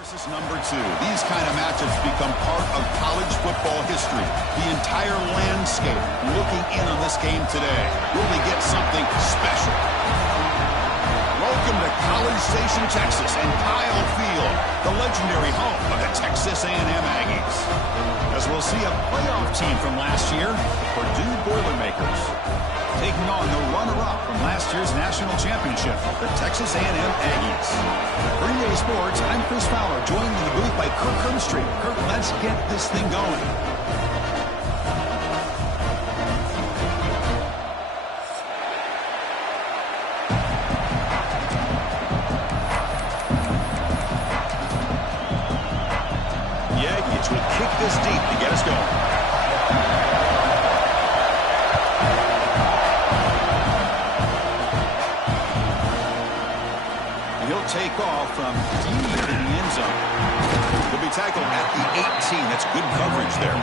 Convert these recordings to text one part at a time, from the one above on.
Versus number 2. These kind of matchups become part of college football history. The entire landscape looking in on this game today. Will we get something special? Welcome to College Station, Texas, and Kyle Field, the legendary home of the Texas A&M Aggies. As we'll see a playoff team from last year, Purdue Boilermakers, taking on the runner-up from last year's national championship, the Texas A&M Aggies. For EA Sports, I'm Chris Fowler, joined in the booth by Kirk Herbstreit. Kirk, let's get this thing going. Aggies will kick this deep to get us going. He'll take off from deep in the end zone. He'll be tackled at the 18. That's good coverage there.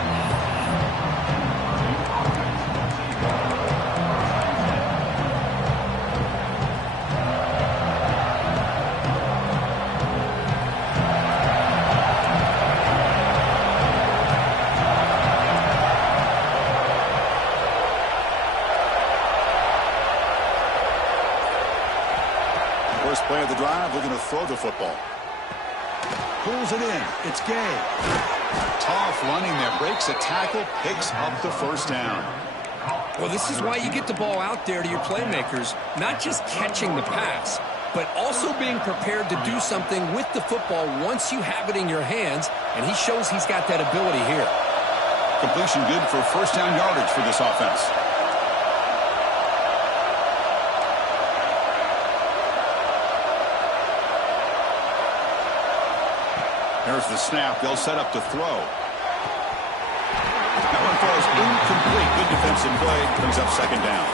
First play of the drive, looking to throw the football. Pulls it in. It's Gay. Tough running there. Breaks a tackle, picks up the first down. Well, this is why you get the ball out there to your playmakers. Not just catching the pass, but also being prepared to do something with the football once you have it in your hands, and he shows he's got that ability here. Completion good for first down yardage for this offense. There's the snap. They'll set up to throw. That one falls incomplete. Good defensive play. Brings up second down.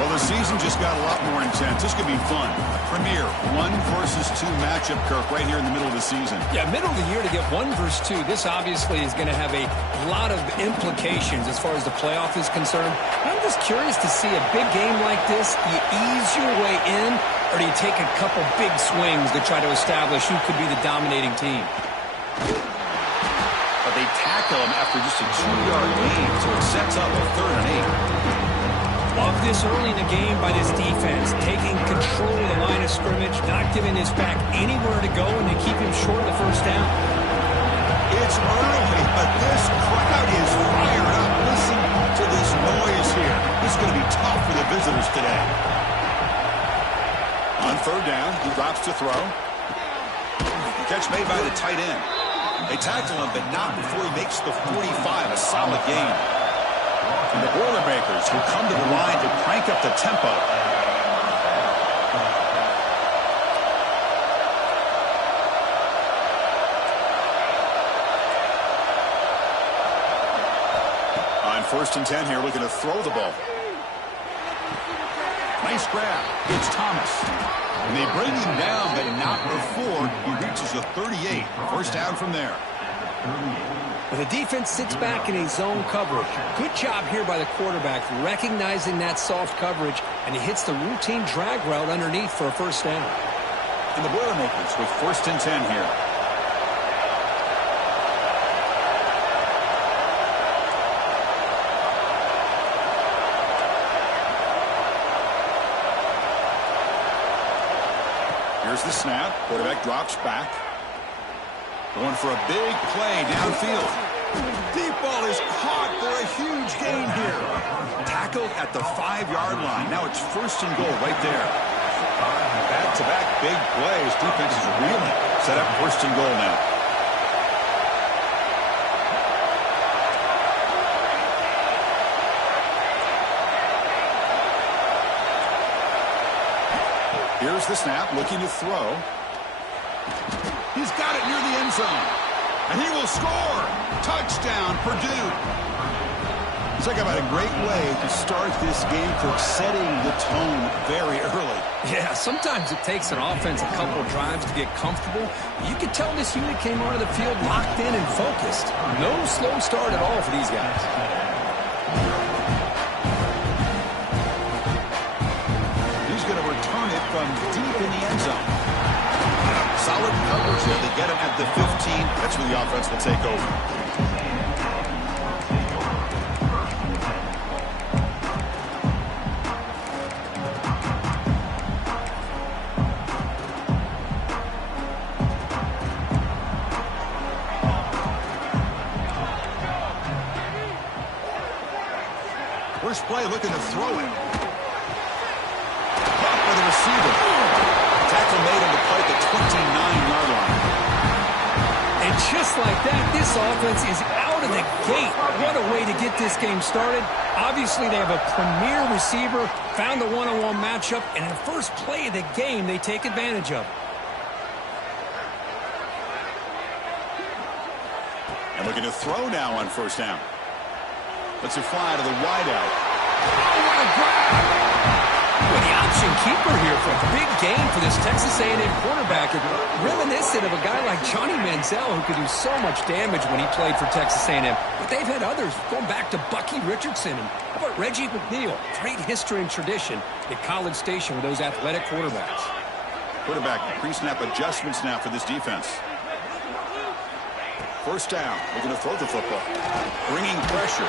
Well, the season just got a lot more intense. This could be fun. Premier 1 versus 2 matchup, Kirk, right here in the middle of the season. Yeah, middle of the year to get 1 versus 2. This obviously is going to have a lot of implications as far as the playoff is concerned. I'm just curious to see a big game like this. Do you ease your way in, or do you take a couple big swings to try to establish who could be the dominating team? But they tackle him after just a 2-yard gain, so it sets up a 3rd and 8. Love this early in the game by this defense, taking control of the line of scrimmage, not giving this back anywhere to go, and they keep him short of the first down. It's early, but this crowd is fired up. Listen to this noise here. This is going to be tough for the visitors today. On 3rd down, he drops to throw. Catch made by the tight end. They tackle him, but not before he makes the 45. A solid gain. And the Boilermakers will come to the line to crank up the tempo. On 1st and 10 here, looking to throw the ball. Nice grab. It's Thomas. And they bring him down, but not before he reaches the 38. First down from there. Well, the defense sits back in a zone coverage. Good job here by the quarterback, recognizing that soft coverage, and he hits the routine drag route underneath for a first down. And the Boilermakers with 1st and 10 here. Here's the snap. Quarterback drops back. Going for a big play downfield. Deep ball is caught for a huge gain here. Tackled at the 5-yard line. Now it's 1st and goal right there. Back-to-back big plays. Defense is reeling. Set up 1st and goal now. Here's the snap, looking to throw. He's got it near the end zone. And he will score. Touchdown, Purdue. Talk about a great way to start this game for setting the tone very early. Yeah, sometimes it takes an offense a couple of drives to get comfortable. You could tell this unit came onto the field locked in and focused. No slow start at all for these guys. He's going to return it from deep in the end zone. Solid coverage there. They get him at the 15. That's where the offense will take over. First play, looking to throw it. Caught by the receiver. Tackle made on the play at the 29-yard line. And just like that, this offense is out of the gate. What a way to get this game started. Obviously, they have a premier receiver, found a one-on-one matchup, and in the first play of the game, they take advantage of it. And looking to throw now on first down. Let's it fly to the wideout. Oh, what a grab! Well, the option keeper here for a big game for this Texas A&M quarterback. Reminiscent of a guy like Johnny Manziel, who could do so much damage when he played for Texas A&M. But they've had others going back to Bucky Richardson. And how about Reggie McNeil? Great history and tradition at College Station with those athletic quarterbacks. Quarterback pre-snap adjustments now for this defense. First down. We're going to throw the football. Bringing pressure.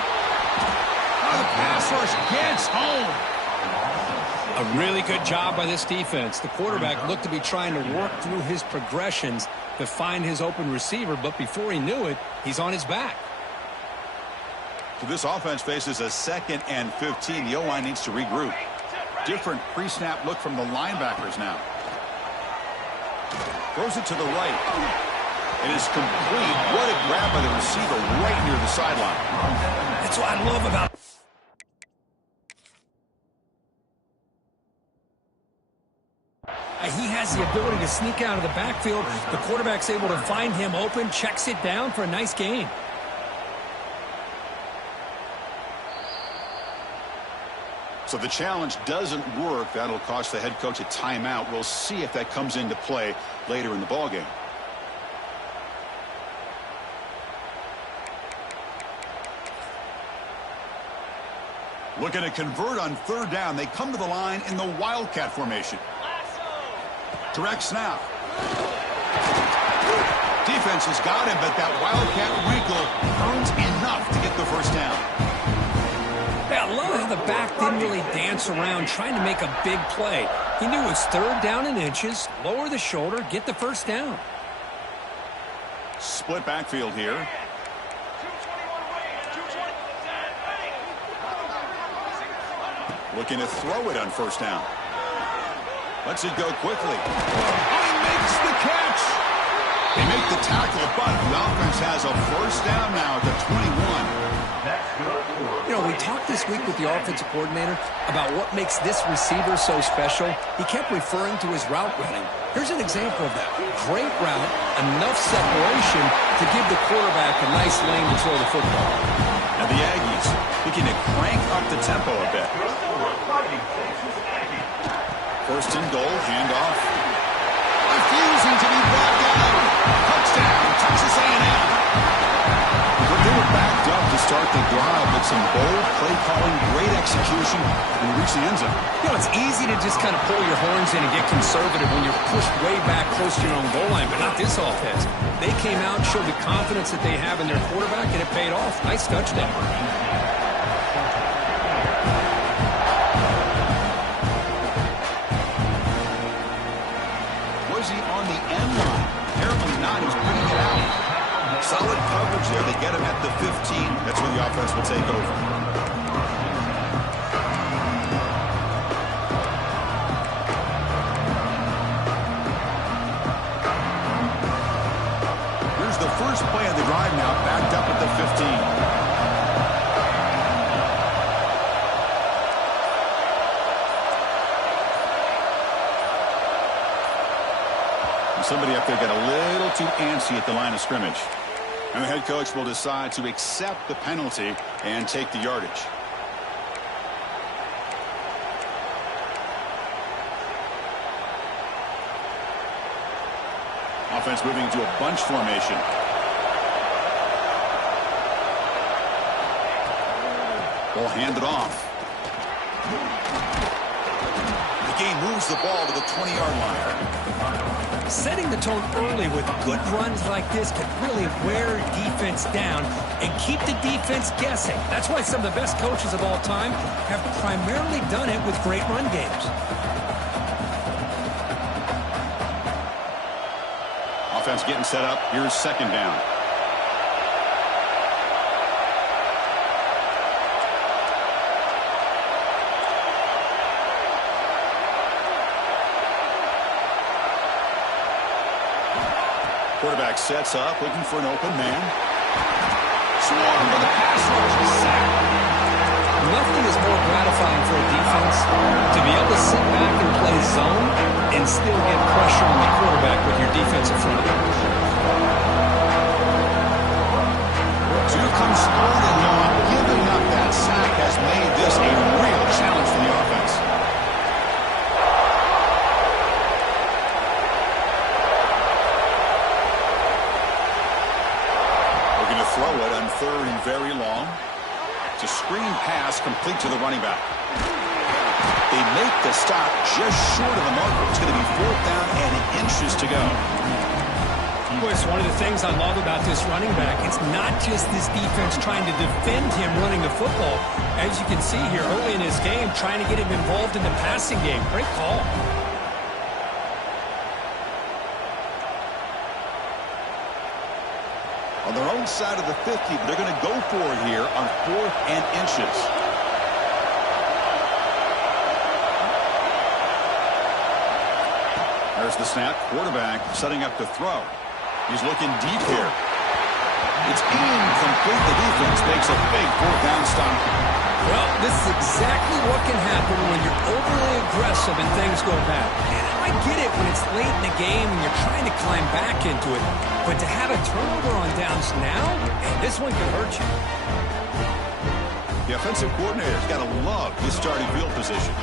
Oh, the pass rush gets home. A really good job by this defense. The quarterback looked to be trying to work through his progressions to find his open receiver, but before he knew it, he's on his back. So this offense faces a 2nd and 15. The O-line needs to regroup. Different pre-snap look from the linebackers now. Throws it to the right. It is complete. What a grab by the receiver right near the sideline. That's what I love about it. He has the ability to sneak out of the backfield. The quarterback's able to find him open, checks it down for a nice gain. So the challenge doesn't work. That'll cost the head coach a timeout. We'll see if that comes into play later in the ballgame. Looking to convert on third down. They come to the line in the Wildcat formation. Direct snap. Defense has got him, but that Wildcat wrinkle earns enough to get the first down. Yeah, I love how the back didn't really dance around trying to make a big play. He knew it was third down in inches, lower the shoulder, get the first down. Split backfield here. Looking to throw it on first down. Lets it go quickly. Oh, he makes the catch. They make the tackle, but the offense has a first down now at the 21. You know, we talked this week with the offensive coordinator about what makes this receiver so special. He kept referring to his route running. Here's an example of that. Great route, enough separation to give the quarterback a nice lane to throw the football. Now the Aggies looking to crank up the tempo a bit. First and goal, handoff. Refusing to be brought down. Touchdown, Texas A&M. But they were backed up to start the drive, but some bold play calling, great execution, and reach the end zone. You know, it's easy to just kind of pull your horns in and get conservative when you're pushed way back close to your own goal line, but not this offense. They came out and showed the confidence that they have in their quarterback, and it paid off. Nice touchdown. Was he on the end line? Apparently not. He's bringing it out. Solid coverage there. They get him at the 15. That's where the offense will take over. Here's the first play of the drive now, backed up at the 15. Somebody up there got a little too antsy at the line of scrimmage. And the head coach will decide to accept the penalty and take the yardage. Offense moving into a bunch formation. Ball handed off. They game moves the ball to the 20-yard line. Setting the tone early with good runs like this can really wear defense down and keep the defense guessing. That's why some of the best coaches of all time have primarily done it with great run games. Offense getting set up. Here's second down. Quarterback sets up, looking for an open man. Swarm for the pass rush. Sack. Nothing is more gratifying for a defense to be able to sit back and play zone and still get pressure on the quarterback with your defensive front. Two comes third and long. Giving up that sack has made this a real challenge for the offense. Throw it on third and very long. It's a screen pass complete to the running back. They make the stop just short of the marker. It's going to be fourth down and inches to go. Boy, it's one of the things I love about this running back. It's not just this defense trying to defend him running the football. As you can see here early in this game, trying to get him involved in the passing game. Great call. On their own side of the 50, but they're going to go for it here on fourth and inches. There's the snap. Quarterback setting up to throw. He's looking deep here. It's incomplete. The defense makes a big fourth down stop. Well, this is exactly what can happen when you're overly aggressive and things go bad. And I get it when it's late in the game and you're trying to climb back into it. But to have a turnover on downs now, and this one could hurt you. The offensive coordinator's got to love his starting field position.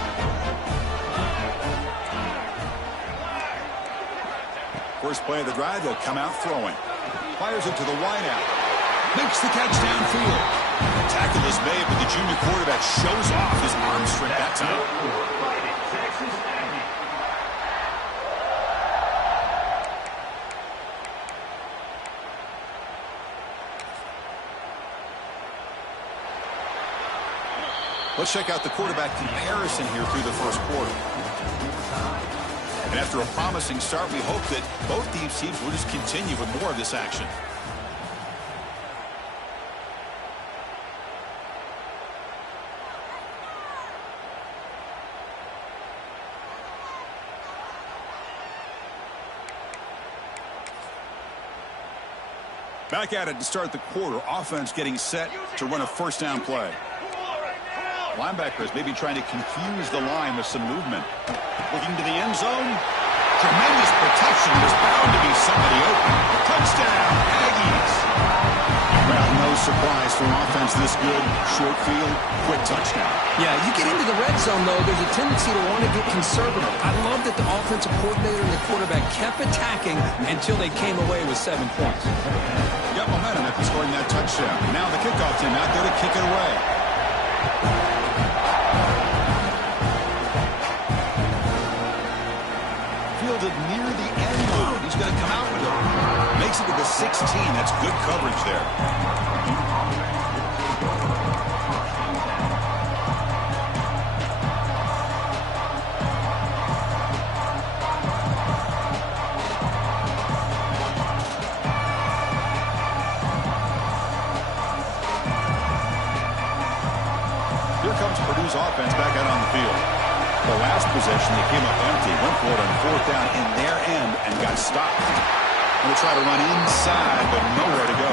First play of the drive, they'll come out throwing. Fires it to the wideout. Makes the catch downfield. Tackle is made, but the junior quarterback shows off his arm strength that time. Let's check out the quarterback comparison here through the first quarter. And after a promising start, we hope that both these teams will just continue with more of this action. Back at it to start the quarter. Offense getting set to run a first down play. Linebackers maybe trying to confuse the line with some movement. Looking to the end zone. Tremendous protection. There's bound to be somebody open. Touchdown, Aggies. Well, no surprise for offense this good. Short field, quick touchdown. Yeah, you get into the red zone, though, there's a tendency to want to get conservative. I love that the offensive coordinator and the quarterback kept attacking until they came away with 7 points. Got momentum after scoring that touchdown. Now the kickoff team out there to kick it away. Fielded near the end line. He's going to come out with it. Makes it to the 16. That's good coverage there. Here comes Purdue's offense back out on the field. The last possession, they came up empty, went for it on fourth down in their end and got stopped. Going to try to run inside, but nowhere to go.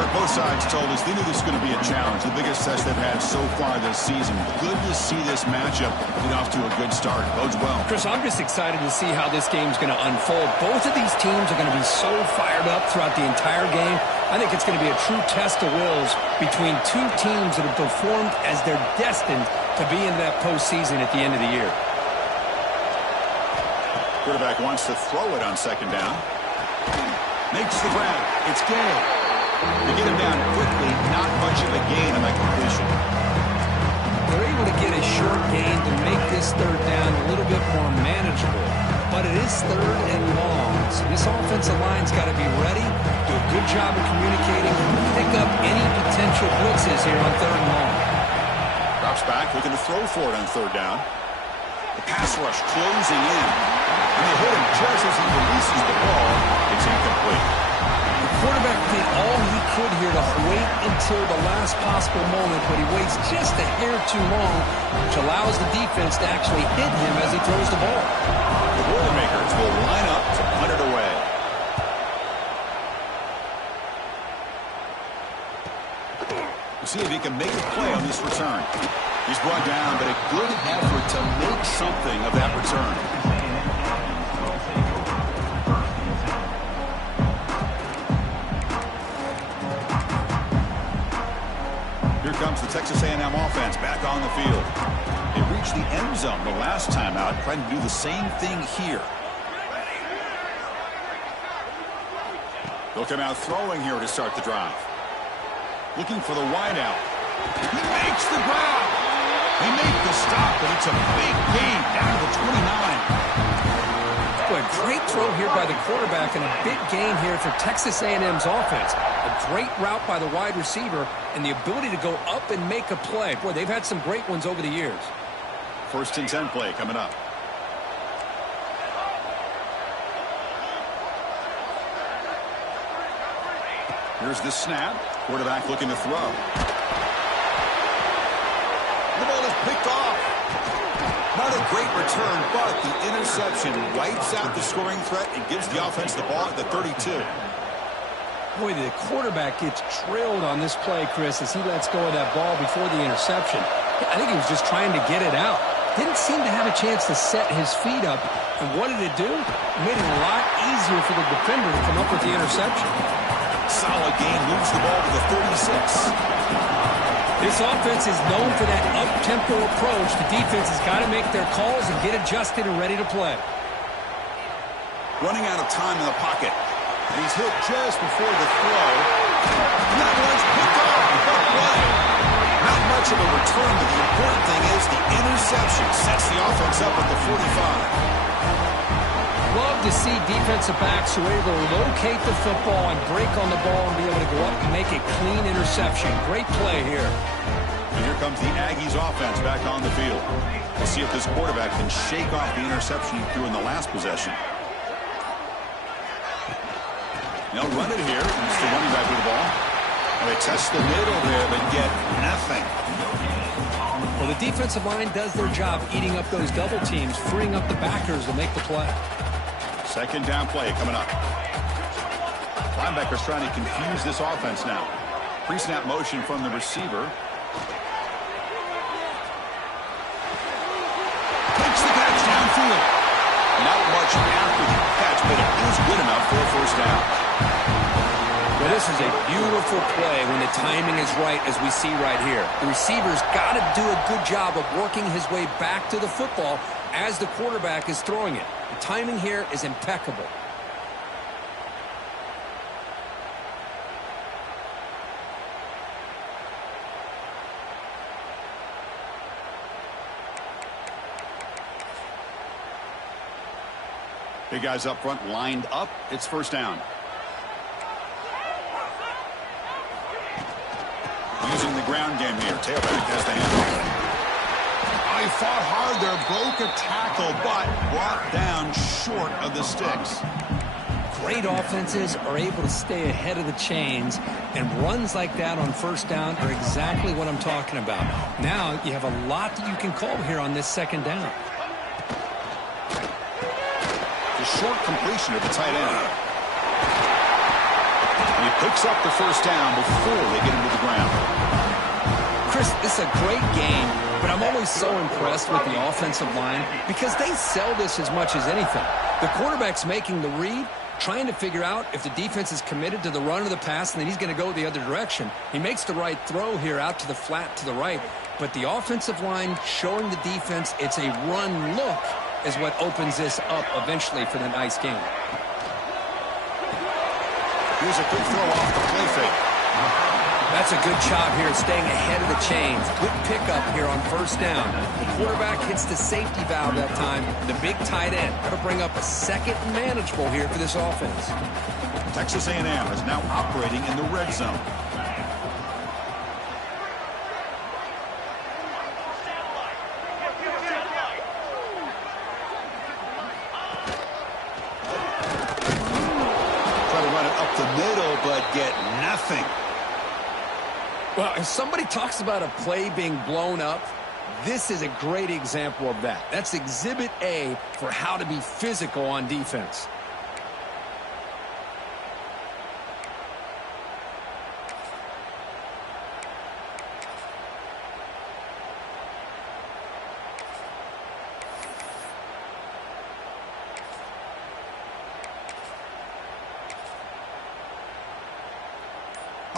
Kirk, both sides told us they knew this was going to be a challenge, the biggest test they've had so far this season. Good to see this matchup get off to a good start. Bodes well. Chris, I'm just excited to see how this game's going to unfold. Both of these teams are going to be so fired up throughout the entire game. I think it's going to be a true test of wills between two teams that have performed as they're destined to be in that postseason at the end of the year. Quarterback wants to throw it on second down. Makes the grab. It's Gay. They get him down quickly. Not much of a gain on that completion. They're able to get a short gain to make this third down a little bit more manageable. But it is third and long, so this offensive line's got to be ready, do a good job of communicating, pick up any potential blitzes here on third and long. Drops back, looking to throw for it on third down. The pass rush closing in. And they hit him just as he releases the ball. It's incomplete. The quarterback did all he could here to wait until the last possible moment, but he waits just a hair too long, which allows the defense to actually hit him as he throws the ball. The Boilermakers will line up to punt it away. We'll see if he can make a play on this return. He's brought down, but a good effort to make something of that return. Here comes the Texas A&M offense back on the field. They reached the end zone the last time out, trying to do the same thing here. They'll come out throwing here to start the drive. Looking for the wideout. He makes the grab. They make the stop, but it's a big gain down to the 29. Boy, great throw here by the quarterback and a big gain here for Texas A&M's offense. A great route by the wide receiver and the ability to go up and make a play. Boy, they've had some great ones over the years. First and 10 play coming up. Here's the snap. Quarterback looking to throw. The ball is picked off. Not a great return, but the interception wipes out the scoring threat and gives the offense the ball at the 32. Boy, the quarterback gets trailed on this play, Chris, as he lets go of that ball before the interception. I think he was just trying to get it out. Didn't seem to have a chance to set his feet up. And what did it do? It made it a lot easier for the defender to come up with the interception. Solid gain, moves the ball to the 36. This offense is known for that up-tempo approach. The defense has got to make their calls and get adjusted and ready to play. Running out of time in the pocket. And he's hit just before the throw. And that one's picked off. But play. Not much of a return, but the important thing is the interception sets the offense up at the 45. Love to see defensive backs who are able to locate the football and break on the ball and be able to go up and make a clean interception. Great play here. And here comes the Aggies offense back on the field. We'll see if this quarterback can shake off the interception he threw in the last possession. They'll run it here. It's the running back with the ball. And they test the middle there, but get nothing. Well, the defensive line does their job eating up those double teams, freeing up the backers to make the play. Second down play coming up. Linebackers trying to confuse this offense now. Pre-snap motion from the receiver. Takes the catch downfield. Not much after the catch, but it is good enough for a first down. Well, this is a beautiful play when the timing is right, as we see right here. The receiver's got to do a good job of working his way back to the football as the quarterback is throwing it. The timing here is impeccable. Big guys up front lined up. It's first down. Using the ground game here. Tailback has the handle. Oh, he fought hard there. Broke a tackle, but brought down short of the sticks. Great offenses are able to stay ahead of the chains, and runs like that on first down are exactly what I'm talking about. Now you have a lot that you can call here on this second down. The short completion of the tight end. And he picks up the first down before they get him to the ground. Chris, this is a great game, but I'm always so impressed with the offensive line because they sell this as much as anything. The quarterback's making the read, trying to figure out if the defense is committed to the run or the pass, and then he's going to go the other direction. He makes the right throw here out to the flat to the right, but the offensive line showing the defense it's a run look is what opens this up eventually for the nice game. Here's a quick throw off the play fake. That's a good job here staying ahead of the chains. Good pickup here on first down. The quarterback hits the safety valve that time. The big tight end. Got to bring up a second and manageable here for this offense. Texas A&M is now operating in the red zone. Try to run it up the middle, but get nothing. Well, if somebody talks about a play being blown up, this is a great example of that. That's Exhibit A for how to be physical on defense.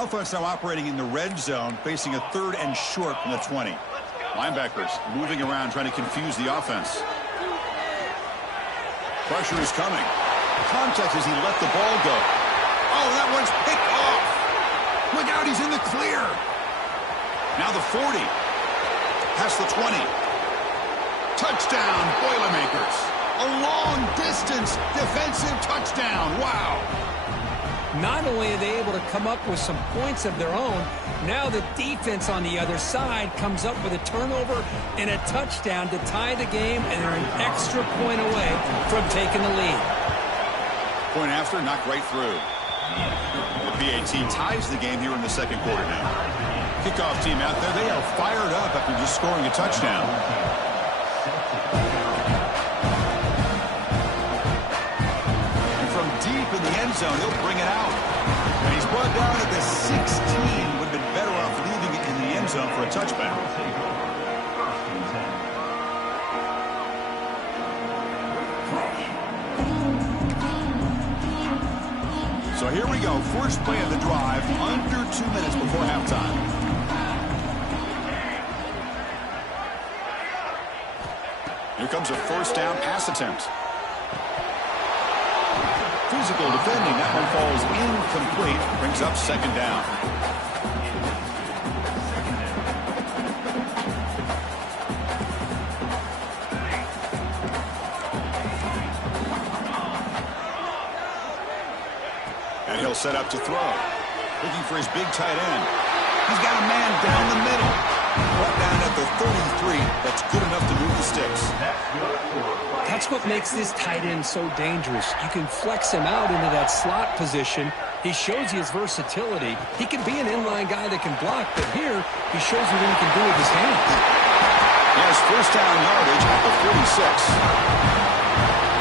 Offense now operating in the red zone, facing a 3rd and short from the 20. Linebackers moving around, trying to confuse the offense. Pressure is coming. Contact as he let the ball go. Oh, that one's picked off. Look out, he's in the clear. Now the 40. Past the 20. Touchdown, Boilermakers. A long distance defensive touchdown. Wow. Not only are they able to come up with some points of their own, now the defense on the other side comes up with a turnover and a touchdown to tie the game, and they're an extra point away from taking the lead. Point after, knocked right through. The PAT ties the game here in the second quarter now. Kickoff team out there, they are fired up after just scoring a touchdown. Deep in the end zone, he'll bring it out. And he's brought down at the 16. Would have been better off leaving it in the end zone for a touchback. So here we go. First play of the drive, under 2 minutes before halftime. Here comes a first down pass attempt. Physical defending. That one falls incomplete. Brings up second down. And he'll set up to throw. Looking for his big tight end. He's got a man down the middle. Brought down at the 33. That's good enough to move the sticks. That's what makes this tight end so dangerous. You can flex him out into that slot position. He shows you his versatility. He can be an inline guy that can block, but here he shows you what he can do with his hands. He has first down yardage at the 46.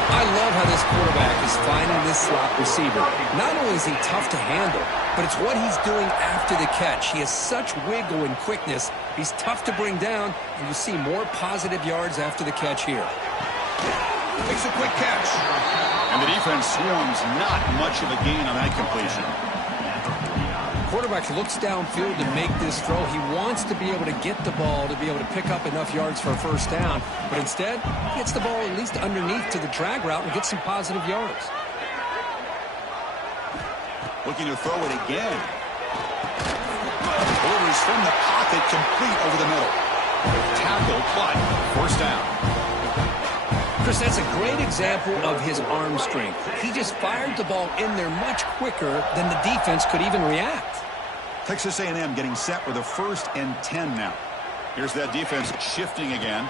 I love how this quarterback is finding this slot receiver. Not only is he tough to handle, but it's what he's doing after the catch. He has such wiggle and quickness. He's tough to bring down, and you see more positive yards after the catch here. Makes a quick catch. And the defense swarms, not much of a gain on that completion. Quarterback looks downfield to make this throw. He wants to be able to get the ball to be able to pick up enough yards for a first down, but instead, he gets the ball at least underneath to the drag route and gets some positive yards. Looking to throw it again. Delivers from the pocket, complete over the middle. Tackle, but first down. Chris, that's a great example of his arm strength. He just fired the ball in there much quicker than the defense could even react. Texas A&M getting set with a 1st and 10 now. Here's that defense shifting again.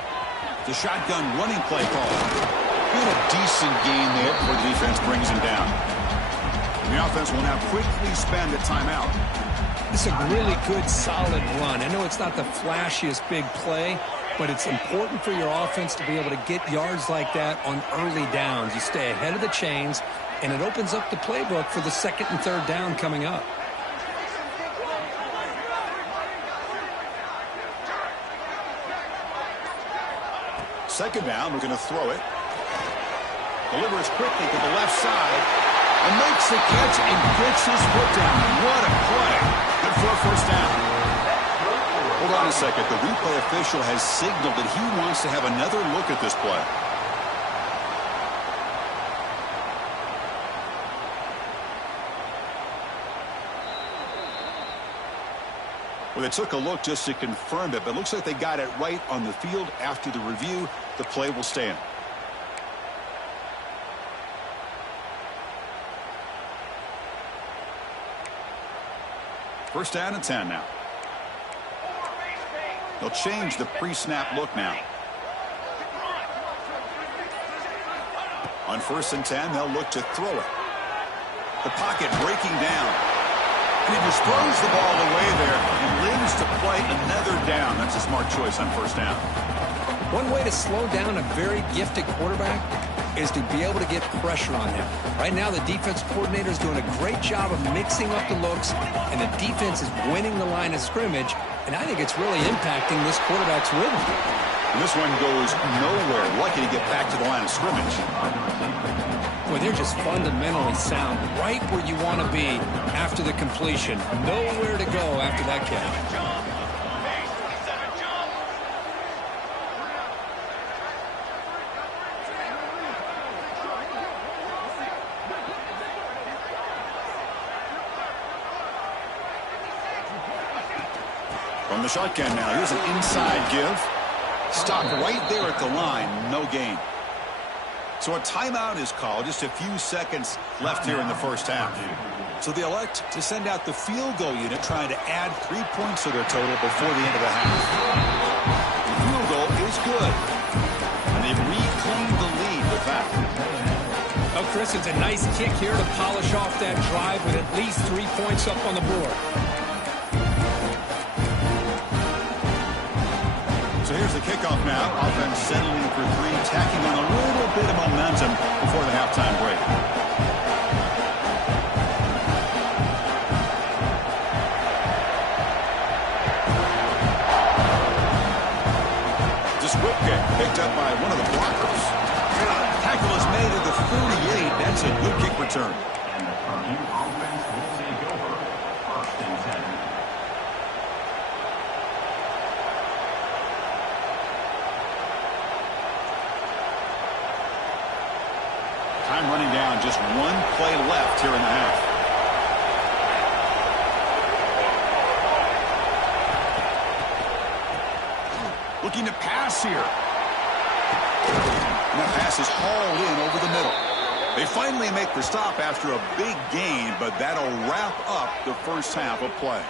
The shotgun running play call. Good, a decent gain there before the defense brings him down. And the offense will now quickly spend a timeout. It's a really good, solid run. I know it's not the flashiest big play, but it's important for your offense to be able to get yards like that on early downs. You stay ahead of the chains, and it opens up the playbook for the 2nd and 3rd down coming up. Second down, we're going to throw it. Delivers quickly to the left side and makes the catch and gets his foot down. What a play. Good for a first down. Hold on a second. The replay official has signaled that he wants to have another look at this play. Well, they took a look just to confirm it, but it looks like they got it right on the field. After the review, the play will stand. First down and 10 now. They'll change the pre-snap look now. On 1st and 10, they'll look to throw it. The pocket breaking down. And he just throws the ball away there and lives to play another down. That's a smart choice on 1st down. One way to slow down a very gifted quarterback is to be able to get pressure on him. Right now, the defense coordinator is doing a great job of mixing up the looks, and the defense is winning the line of scrimmage, and I think it's really impacting this quarterback's rhythm. And this one goes nowhere. Lucky to get back to the line of scrimmage. Well, they're just fundamentally sound, right where you want to be after the completion. Nowhere to go after that catch. From the shotgun now, here's an inside give. Stopped right there at the line, no gain. So a timeout is called. Just a few seconds left here in the first half. So they elect to send out the field goal unit, trying to add 3 points to their total before the end of the half. The field goal is good. And they've reclaimed the lead with that. Oh, Chris, it's a nice kick here to polish off that drive with at least 3 points up on the board. So here's the kickoff now. Offense settling for 3, tacking on a little bit of momentum before the halftime break. This whip kick picked up by one of the blockers. Tackle is made at the 38. That's a good kick return. Time running down, just 1 play left here in the half. Looking to pass here. And that pass is hauled in over the middle. They finally make the stop after a big gain, but that'll wrap up the first half of play.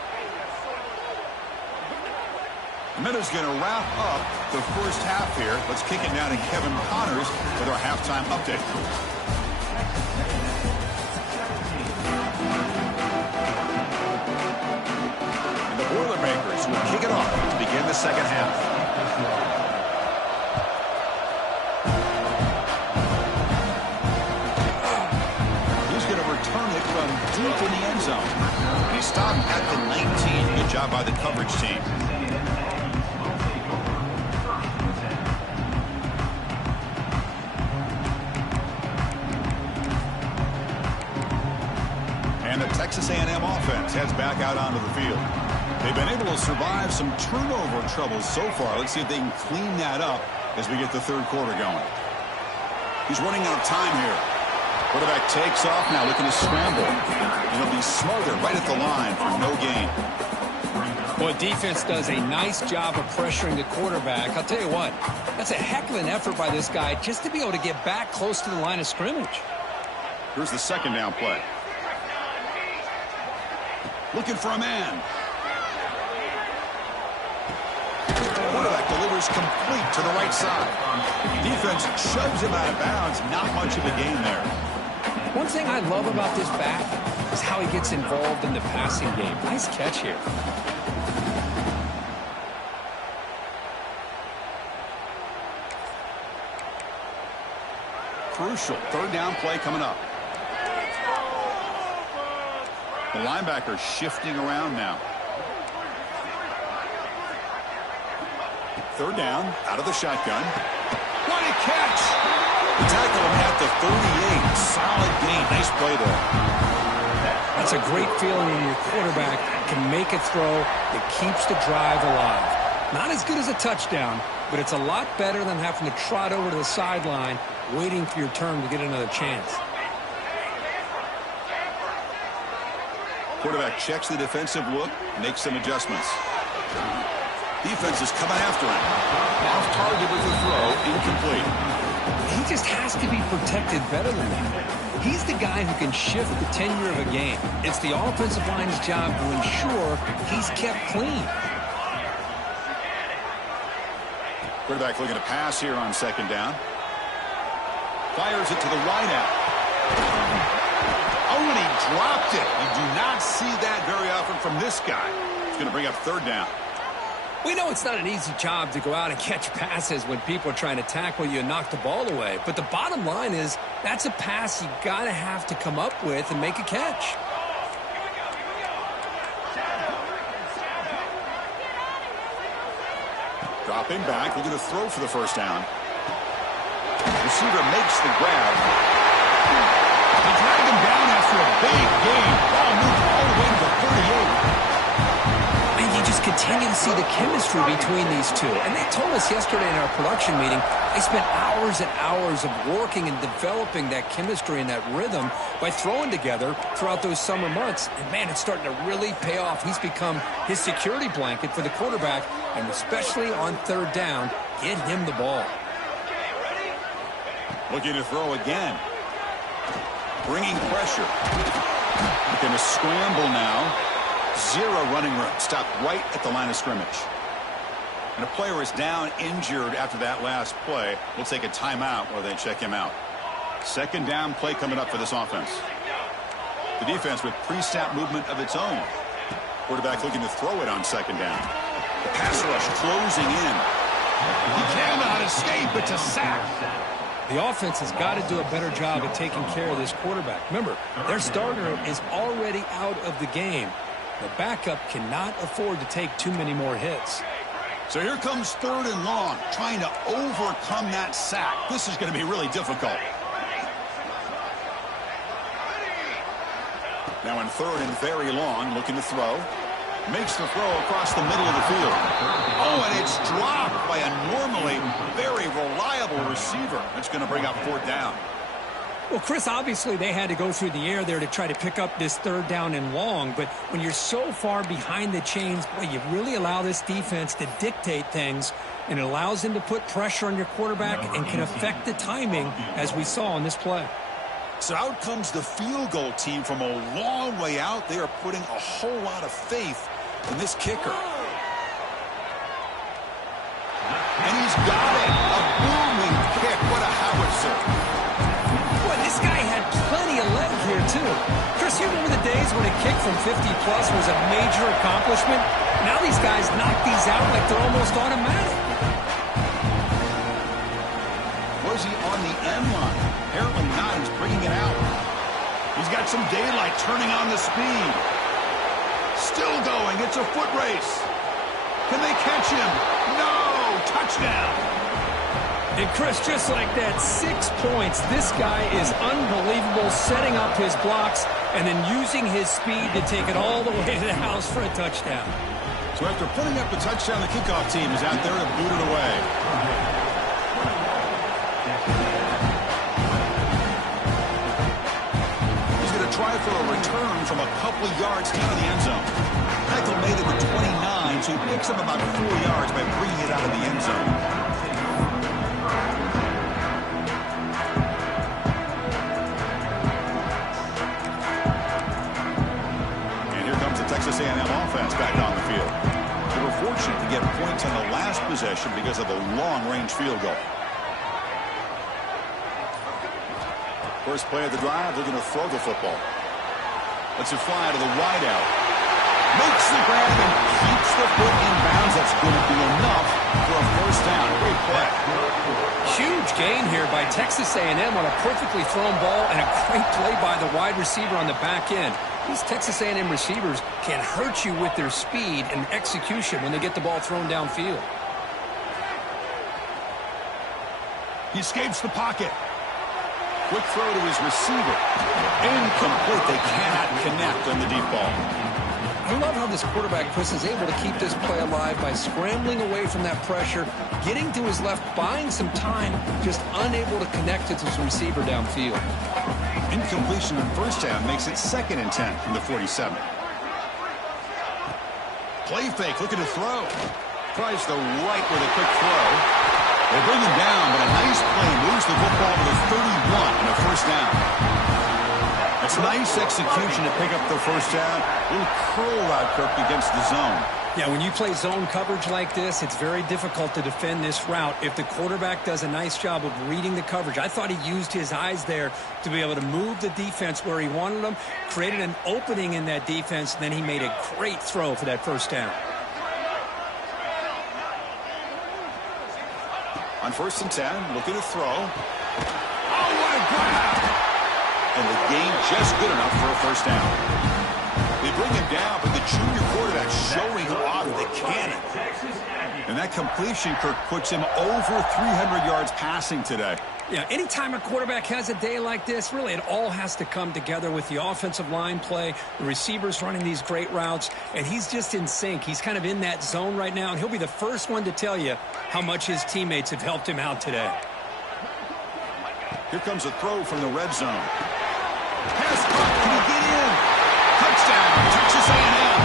The Minnows going to wrap up the first half here. Let's kick it now to Kevin Connors with our halftime update. And the Boilermakers will kick it off to begin the second half. He's going to return it from deep in the end zone. And he stopped at the 19. Good job by the coverage team. And the Texas A&M offense heads back out onto the field. They've been able to survive some turnover troubles so far. Let's see if they can clean that up as we get the third quarter going. He's running out of time here. Quarterback takes off now, looking to scramble. And he'll be smothered right at the line for no gain. Well, defense does a nice job of pressuring the quarterback. I'll tell you what, that's a heck of an effort by this guy just to be able to get back close to the line of scrimmage. Here's the second down play. Looking for a man. Quarterback delivers complete to the right side. Defense shoves him out of bounds. Not much of a gain there. One thing I love about this back is how he gets involved in the passing game. Nice catch here. Crucial third down play coming up. The linebacker shifting around now. Third down, out of the shotgun. What a catch! Tackle him at the 38. Solid gain. Nice play there. That's a great feeling when your quarterback can make a throw that keeps the drive alive. Not as good as a touchdown, but it's a lot better than having to trot over to the sideline waiting for your turn to get another chance. Quarterback checks the defensive look, makes some adjustments. Defense is coming after him. Off target with the throw, incomplete. He just has to be protected better than that. He's the guy who can shift the tenure of a game. It's the offensive line's job to ensure he's kept clean. Quarterback looking to pass here on second down. Fires it to the wideout. Oh, and he dropped it. You do not see that very often from this guy. It's going to bring up third down. We know it's not an easy job to go out and catch passes when people are trying to tackle you and knock the ball away. But the bottom line is that's a pass you got to have to come up with and make a catch. Dropping back, looking to throw for the first down. Receiver makes the grab. He dragged him down after a big game. Ball moved all the way to the 38. And you just continue to see the chemistry between these two. And they told us yesterday in our production meeting, they spent hours and hours of working and developing that chemistry and that rhythm by throwing together throughout those summer months. And, man, it's starting to really pay off. He's become his security blanket for the quarterback, and especially on third down, get him the ball. Looking to throw again. Bringing pressure. Going to scramble now. Zero running room. Stopped right at the line of scrimmage. And a player is down injured after that last play. We'll take a timeout while they check him out. Second down play coming up for this offense. The defense with pre-snap movement of its own. Quarterback looking to throw it on second down. The pass rush closing in. He cannot escape. It's a sack. The offense has got to do a better job at taking care of this quarterback. Remember, their starter is already out of the game. The backup cannot afford to take too many more hits. So here comes third and long, trying to overcome that sack. This is going to be really difficult. Now in third and very long, looking to throw. Makes the throw across the middle of the field. Oh, and it's dropped by a normally very reliable receiver. That's going to bring up fourth down. Well, Chris, obviously they had to go through the air there to try to pick up this third down and long. But when you're so far behind the chains, boy, you really allow this defense to dictate things. And it allows them to put pressure on your quarterback and can affect the timing, as we saw on this play. So out comes the field goal team from a long way out. They are putting a whole lot of faith in this kicker. And he's got it. A booming kick. What a howitzer. Boy, this guy had plenty of leg here, too. Chris, you remember the days when a kick from 50-plus was a major accomplishment? Now these guys knock these out like they're almost automatic. Was he on the end line? Apparently not. He's bringing it out. He's got some daylight, turning on the speed. Still going. It's a foot race. Can they catch him? No! Touchdown! And Chris, just like that, 6 points. This guy is unbelievable, setting up his blocks and then using his speed to take it all the way to the house for a touchdown. So after putting up the touchdown, the kickoff team is out there to boot it away. Try for a return from a couple yards deep in the end zone. Michael made it to 29, so he picks up about 4 yards by bringing it out of the end zone. And here comes the Texas A&M offense back on the field. They were fortunate to get points on the last possession because of a long-range field goal. First play of the drive, looking to throw the football. Lets it fly to the wideout. Makes the grab and keeps the foot in bounds. That's going to be enough for a first down. Great play. Huge gain here by Texas A&M on a perfectly thrown ball and a great play by the wide receiver on the back end. These Texas A&M receivers can hurt you with their speed and execution when they get the ball thrown downfield. He escapes the pocket. Quick throw to his receiver. Incomplete. They cannot connect on the deep ball. I love how this quarterback, Chris, is able to keep this play alive by scrambling away from that pressure, getting to his left, buying some time, just unable to connect it to his receiver downfield. Incompletion in first down makes it 2nd and 10 from the 47. Play fake, looking to throw. Tries the right with a quick throw. They bring him down, but a nice play moves the football to the 31 and a first down. That's nice execution to pick up the first down. A little curl route, Kirk, against the zone. Yeah, when you play zone coverage like this, it's very difficult to defend this route if the quarterback does a nice job of reading the coverage. I thought he used his eyes there to be able to move the defense where he wanted them, created an opening in that defense, and then he made a great throw for that first down. On 1st and 10, looking to throw. Oh, what a grab! And the game just good enough for a first down. They bring him down, but the junior quarterback showing off the cannon. And that completion, Kirk, puts him over 300 yards passing today. Yeah, anytime a quarterback has a day like this, really it all has to come together with the offensive line play, the receivers running these great routes, and he's just in sync. He's kind of in that zone right now, and he'll be the first one to tell you how much his teammates have helped him out today. Here comes a throw from the red zone. Pass caught. Can he get in? Touchdown, Texas A&M.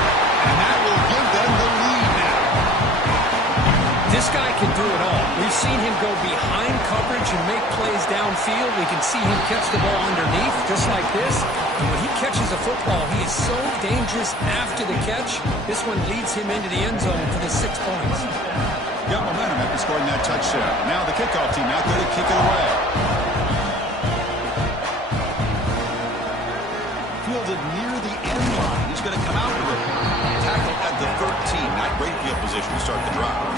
And that will give them the lead now. This guy can do it all. We've seen him go behind coverage and make plays downfield. We can see him catch the ball underneath, just like this. And when he catches a football, he is so dangerous after the catch. This one leads him into the end zone for the 6 points. Got momentum after scoring that touchdown. Now the kickoff team out there to kick it away. Fielded near the end line. He's going to come out with it. Tackle at the 13. Not great field position to start the drive.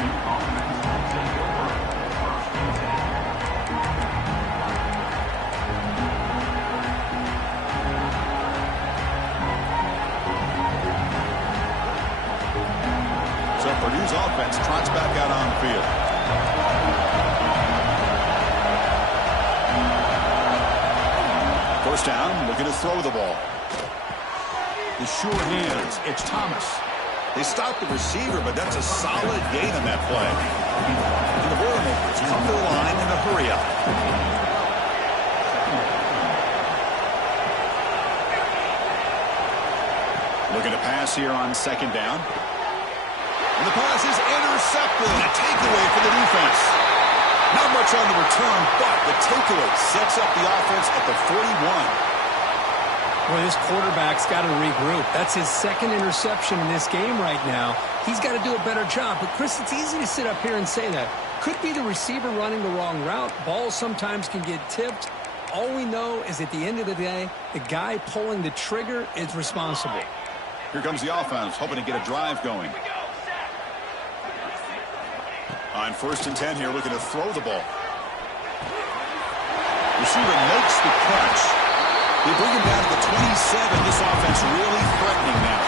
So Purdue's offense trots back out on the field. First down, looking to throw the ball. The sure hands, it's Thomas. They stop the receiver, but that's a solid gain on that play. And the Boilermakers come to the line in a hurry up. Looking to pass here on 2nd down. And the pass is intercepted. A takeaway for the defense. Not much on the return, but the takeaway sets up the offense at the 41. Well, this quarterback's got to regroup. That's his 2nd interception in this game right now. He's got to do a better job. But, Chris, it's easy to sit up here and say that. Could be the receiver running the wrong route. Balls sometimes can get tipped. All we know is at the end of the day, the guy pulling the trigger is responsible. Here comes the offense, hoping to get a drive going. On 1st and 10 here, looking to throw the ball. Receiver makes the catch. They bring him down to the 27. This offense really threatening now.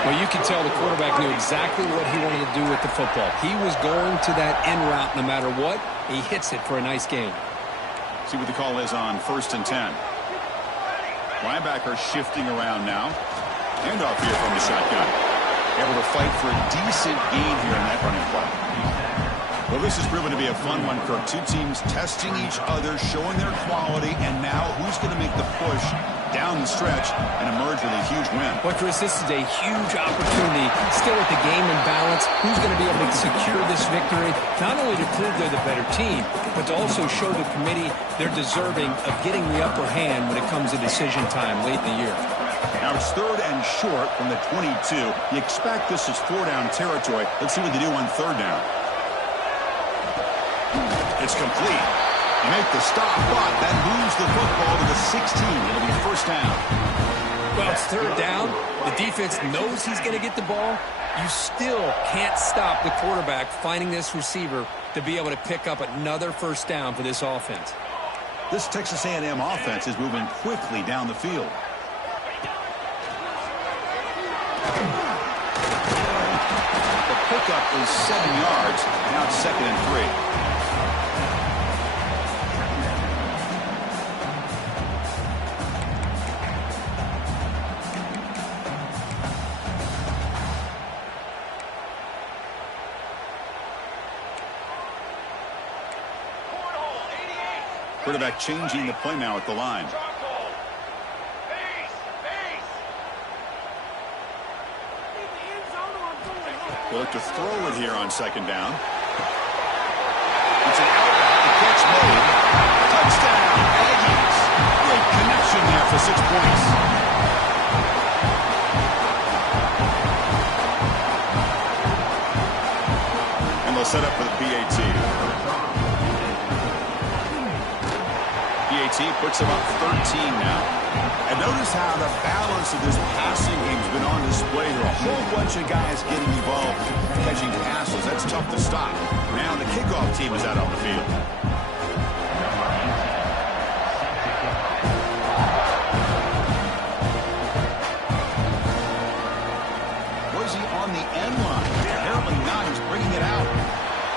Well, you can tell the quarterback knew exactly what he wanted to do with the football. He was going to that end route no matter what. He hits it for a nice gain. See what the call is on 1st and 10. Linebacker shifting around now. Handoff here from the shotgun. Able to fight for a decent gain here in that running play. Well, this has proven to be a fun one, Kirk. Two teams testing each other, showing their quality, and now who's going to make the push down the stretch and emerge with a huge win? Well, Chris, this is a huge opportunity. Still with the game in balance, who's going to be able to secure this victory, not only to prove they're the better team, but to also show the committee they're deserving of getting the upper hand when it comes to decision time late in the year. Now it's 3rd and short from the 22. You expect this is 4-down territory. Let's see what they do on 3rd down. It's complete. They make the stop, but that moves the football to the 16. It'll be 1st down. Well, it's 3rd down. The defense knows he's going to get the ball. You still can't stop the quarterback finding this receiver to be able to pick up another 1st down for this offense. This Texas A&M offense is moving quickly down the field. The pickup is 7 yards. Now it's 2nd and 3. Quarterback changing the play now at the line. They look to throw it here on second down. It's an outback. The catch made. Touchdown, Aggies. Great connection there for 6 points. And they'll set up for the PAT. PAT puts them up 13 now. And notice how the balance of this passing game has been on display here. A whole bunch of guys getting involved catching passes. That's tough to stop. Now the kickoff team is out on the field. Was he on the end line? Apparently not. He's bringing it out.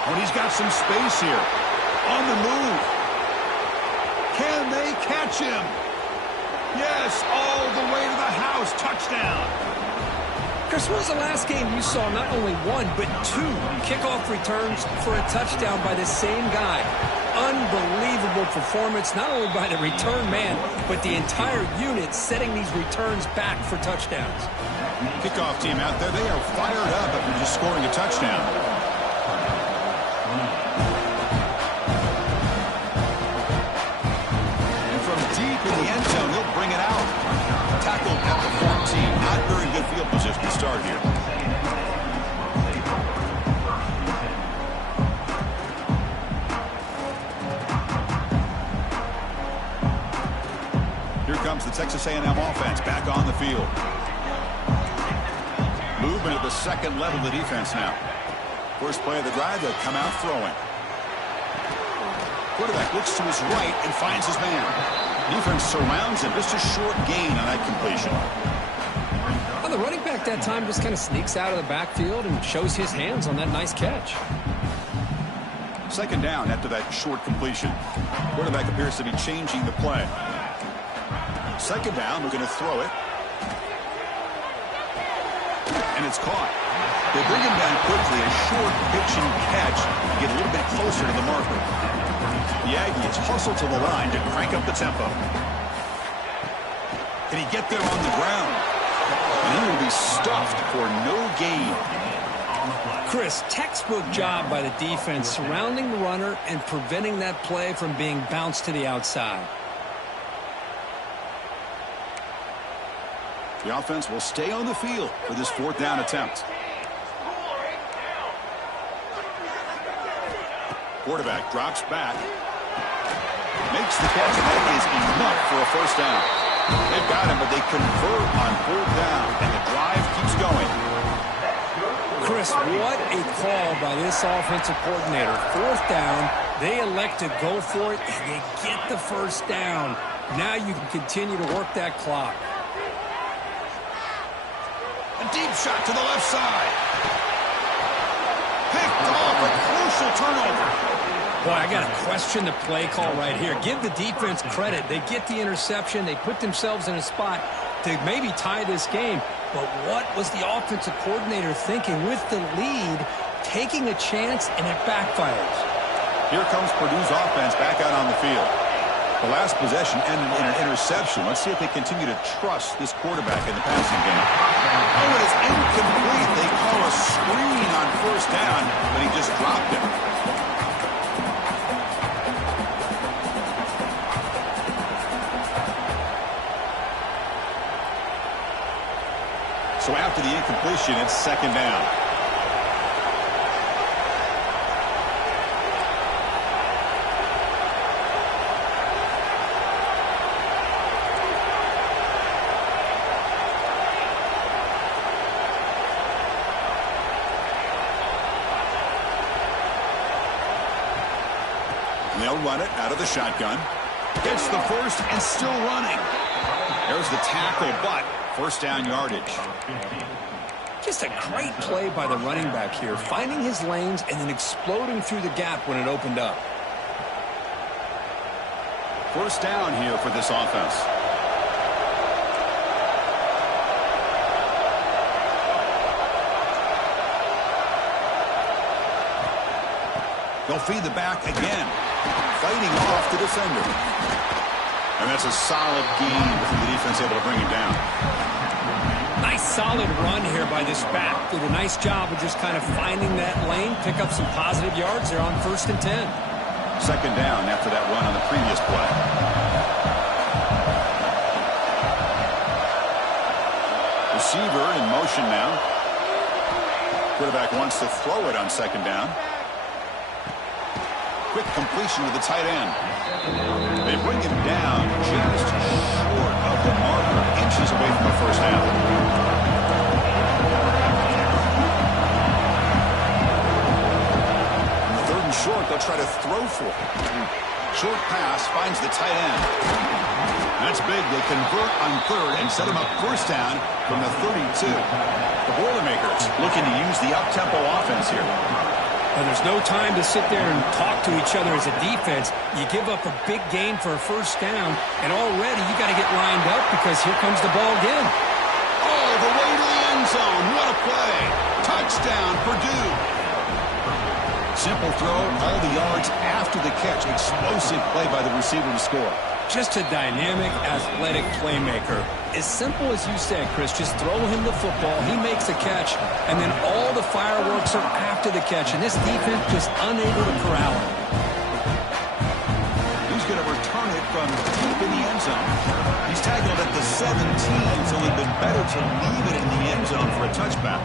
Oh, and he's got some space here. On the move. Can they catch him? Yes, all the way to the house. Touchdown. Chris, when was the last game you saw not only one, but 2 kickoff returns for a touchdown by the same guy? Unbelievable performance, not only by the return man, but the entire unit setting these returns back for touchdowns. Kickoff team out there, they are fired up after just scoring a touchdown. Deep in the end zone, he'll bring it out. Tackled at the 14. Not very good field position to start here. Here comes the Texas A&M offense back on the field. Movement at the second level of the defense now. First play of the drive, they'll come out throwing. Quarterback looks to his right and finds his man. Defense surrounds him. Just a short gain on that completion. Well, the running back that time just kind of sneaks out of the backfield and shows his hands on that nice catch. Second down after that short completion. Quarterback appears to be changing the play. Second down, we're going to throw it. And it's caught. They bring him down quickly. A short pitch and catch to get a little bit closer to the marker. The Aggies hustle to the line to crank up the tempo. Can he get there on the ground? And he will be stuffed for no gain. Chris, textbook job by the defense surrounding the runner and preventing that play from being bounced to the outside. The offense will stay on the field for this 4th down attempt. Quarterback drops back. Makes the catch, and that is enough for a first down. They've got him, but they convert on 4th down, and the drive keeps going. Chris, what a call by this offensive coordinator. 4th down, they elect to go for it, and they get the first down. Now you can continue to work that clock. A deep shot to the left side. Picked off, a crucial turnover. Boy, I got to question the play call right here. Give the defense credit. They get the interception. They put themselves in a spot to maybe tie this game. But what was the offensive coordinator thinking with the lead, taking a chance, and it backfires? Here comes Purdue's offense back out on the field. The last possession ended in an interception. Let's see if they continue to trust this quarterback in the passing game. Oh, it is incomplete. They call a screen on 1st down, but he just dropped it. So after the incompletion, it's 2nd down. And they'll run it out of the shotgun. Gets the first and still running. There's the tackle, but 1st down yardage. Just a great play by the running back here, finding his lanes and then exploding through the gap when it opened up. 1st down here for this offense. They'll feed the back again, fighting off the defender. And that's a solid gain with the defense able to bring him down. Nice solid run here by this back. Did a nice job of just kind of finding that lane, pick up some positive yards there on 1st and 10. Second down after that run on the previous play. Receiver in motion now. Quarterback wants to throw it on 2nd down. Quick completion to the tight end. They bring him down just short of the marker, inches away from the first down. On the 3rd and short, they'll try to throw for it. Short pass finds the tight end. That's big. They convert on 3rd and set him up 1st down from the 32. The Boilermakers looking to use the up-tempo offense here. And there's no time to sit there and talk to each other as a defense. You give up a big gain for a 1st down, and already you got to get lined up because here comes the ball again. Oh, the way to the end zone. What a play. Touchdown, Purdue. Simple throw, all the yards after the catch. Explosive play by the receiver to score. Just a dynamic, athletic playmaker. As simple as you said, Chris, just throw him the football, he makes a catch, and then all the fireworks are after the catch, and this defense just unable to corral him. He's going to return it from deep in the end zone. He's tackled at the 17, so it would be better to leave it in the end zone for a touchback.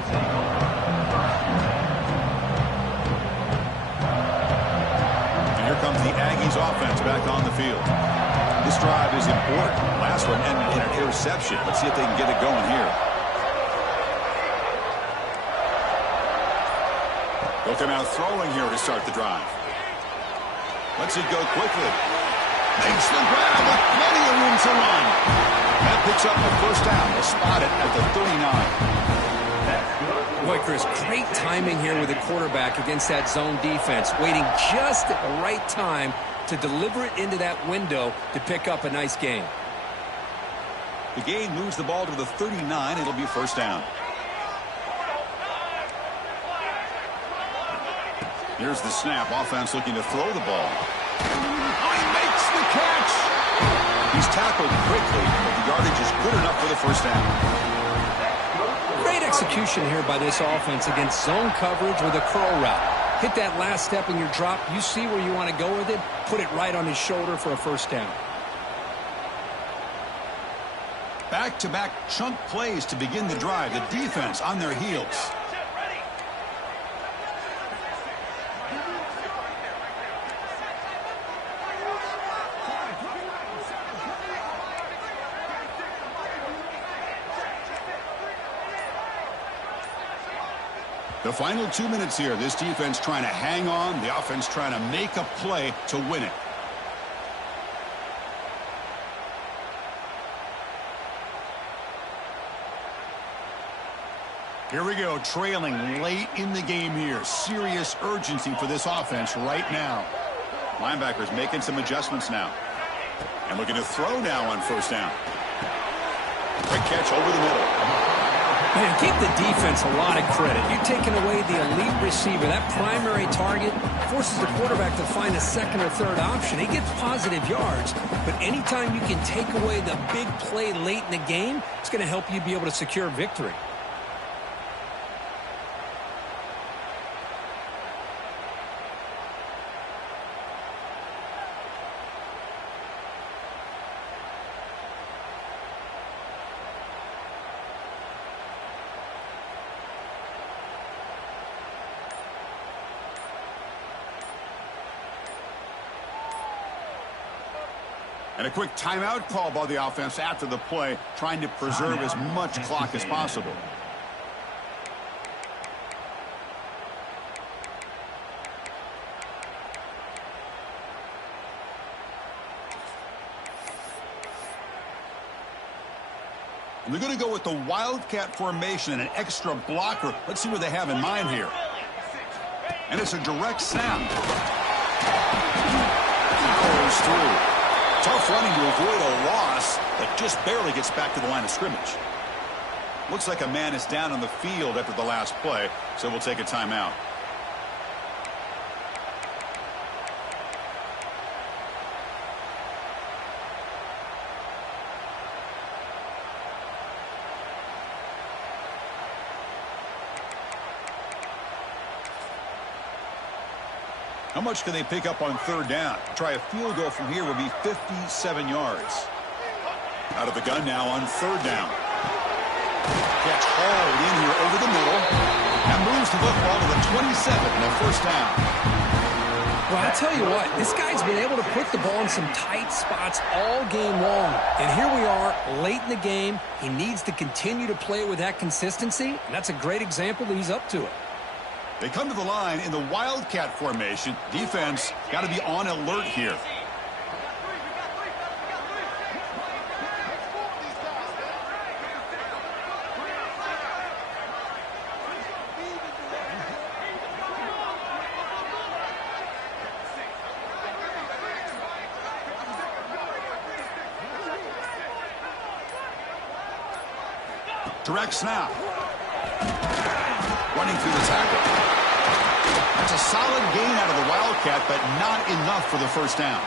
And here comes the Aggies offense back on the field. This drive is important. Last one ended in an interception. Let's see if they can get it going here. They'll come out throwing here to start the drive. Lets it go quickly. Makes the grab with plenty of room to run. That picks up the 1st down. They'll spot it at the 39. Boy, Chris, great timing here with the quarterback against that zone defense. Waiting just at the right time to deliver it into that window to pick up a nice gain. The gain moves the ball to the 39. It'll be 1st down. Here's the snap. Offense looking to throw the ball. Oh, he makes the catch. He's tackled quickly, but the yardage is good enough for the 1st down. Great execution here by this offense against zone coverage with a curl route. Hit that last step in your drop. You see where you want to go with it. Put it right on his shoulder for a 1st down. Back-to-back chunk plays to begin the drive. The defense on their heels. The final 2 minutes here. This defense trying to hang on. The offense trying to make a play to win it. Here we go, trailing late in the game here. Serious urgency for this offense right now. Linebackers making some adjustments now. And looking to throw now on 1st down. Quick catch over the middle. Man, give the defense a lot of credit. You're taking away the elite receiver. That primary target forces the quarterback to find a 2nd or 3rd option. He gets positive yards, but anytime you can take away the big play late in the game, it's going to help you be able to secure victory. And a quick timeout call by the offense after the play, trying to preserve as much clock as possible. And they're going to go with the Wildcat formation and an extra blocker. Let's see what they have in mind here. And it's a direct snap. Powers through. Tough running to avoid a loss, but just barely gets back to the line of scrimmage. Looks like a man is down on the field after the last play, so we'll take a timeout. How much can they pick up on third down? Try a field goal from here would be 57 yards. Out of the gun now on third down. Gets hauled in here over the middle and moves the football to the 27 and a first down. Well, I'll tell you what, this guy's been able to put the ball in some tight spots all game long. And here we are, late in the game. He needs to continue to play with that consistency, and that's a great example that he's up to it. They come to the line in the Wildcat formation. Defense got to be on alert here. Direct snap. Running through the tackle. That's a solid gain out of the Wildcat, but not enough for the first down.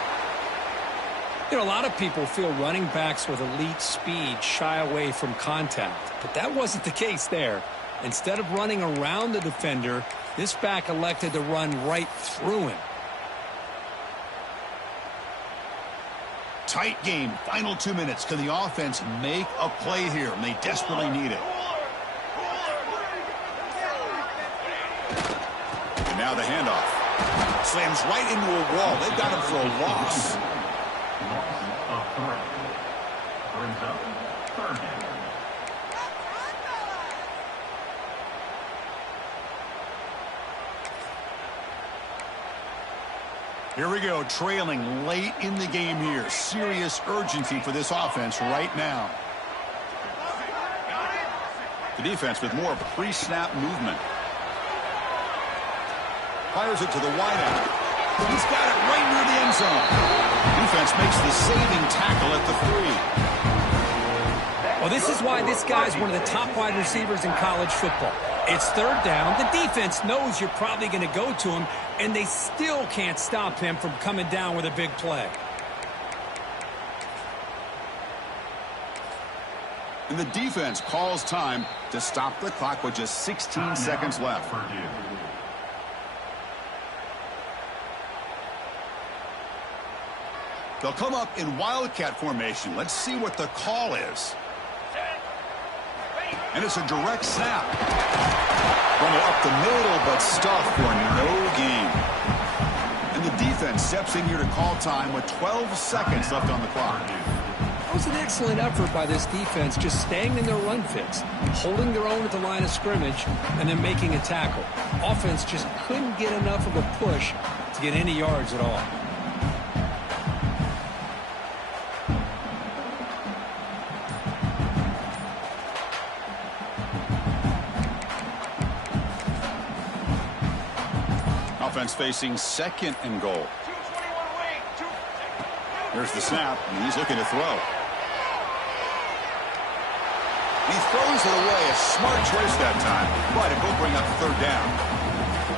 You know, a lot of people feel running backs with elite speed shy away from contact, but that wasn't the case there. Instead of running around the defender, this back elected to run right through him. Tight game, final 2 minutes. Can the offense make a play here? And they desperately need it. And now the handoff. Slams right into a wall. They've got him for a loss. Brings up third down. Here we go, trailing late in the game here. Serious urgency for this offense right now. The defense with more pre-snap movement. Fires it to the wideout. He's got it right near the end zone. Defense makes the saving tackle at the 3. Well, this is why this guy's one of the top wide receivers in college football. It's third down. The defense knows you're probably going to go to him, and they still can't stop him from coming down with a big play. And the defense calls time to stop the clock with just 16 seconds left. They'll come up in Wildcat formation. Let's see what the call is. And it's a direct snap. Running up the middle, but stuffed for no gain. And the defense steps in here to call time with 12 seconds left on the clock. That was an excellent effort by this defense, just staying in their run fix, holding their own at the line of scrimmage, and then making a tackle. Offense just couldn't get enough of a push to get any yards at all. Offense facing second and goal. Here's the snap, and he's looking to throw. He throws it away. A smart choice that time, but it will bring up third down.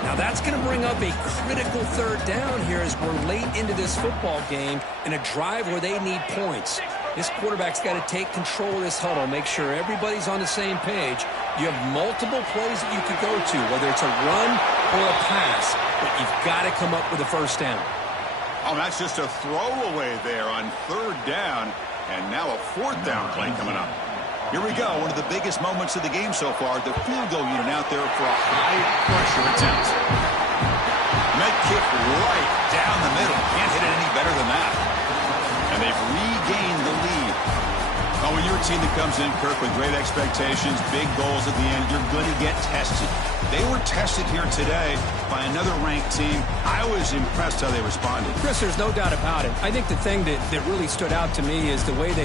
Now that's going to bring up a critical third down here as we're late into this football game in a drive where they need points. This quarterback's got to take control of this huddle, make sure everybody's on the same page. You have multiple plays that you could go to, whether it's a run or a pass, but you've got to come up with a first down. Oh, that's just a throwaway there on third down, and now a fourth down play coming up. Here we go, one of the biggest moments of the game so far, the field goal unit out there for a high-pressure attempt. Med kick right down the middle. Can't hit it any better than that. And they've regained the lead. Oh, when you're a team that comes in, Kirk, with great expectations, big goals at the end, you're going to get tested. They were tested here today by another ranked team. I was impressed how they responded. Chris, there's no doubt about it. I think the thing that really stood out to me is the way they